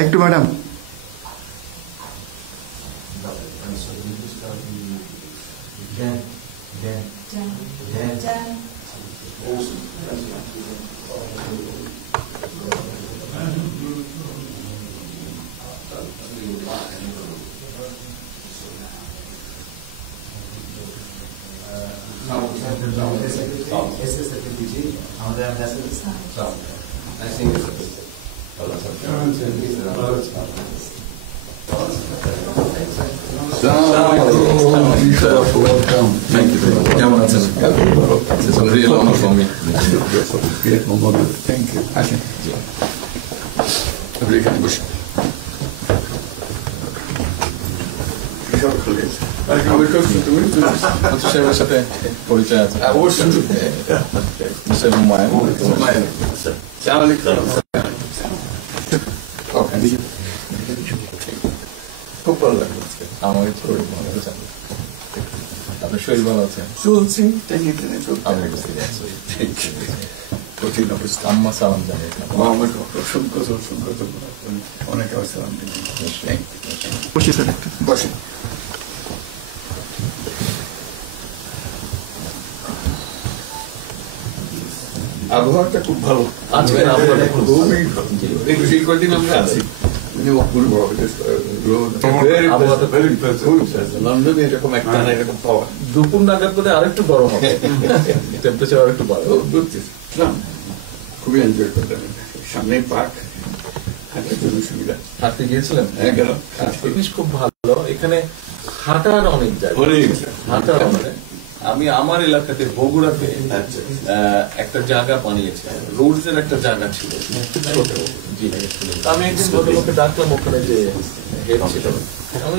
একটু madam It's a real honor for me. Great moment. Thank you. সাথে পরিচয় আছে অবশ্যই খুব ভালো লাগলো আমার আপনার শরীর ভালো আছে চলছি কঠিন অবস্থা আম্মা সালাম জানে আমাকে অসংখ্য অনেক সালাম বসে স্যার বসে আবহাওয়াটা খুব ভালো আজকের আবহাওয়াটা খুব কয়েকদিন আমরা আছি লন্ডনে এরকম একটা এরকম পাওয়া দুপুর নাগাদ বোধহয় আরেকটু গরম হবে টেম্পারেচার আরেকটু বাড়বে খুবই এনজয় করলাম সামনে পার্ক হাঁটার জন্য সুবিধা হাঁটতে গিয়েছিলেন জিনিস খুব ভালো এখানে হাঁটার অনেক জায়গা হাঁটার অনেক আমি আমার এলাকাতে বগুড়াতে একটা জায়গা বানিয়েছি রোডস এর একটা জায়গা ছিল জি আমি একদিন ভদ্রলোককে ডাকলাম ওখানে যে হেড ছিল আমি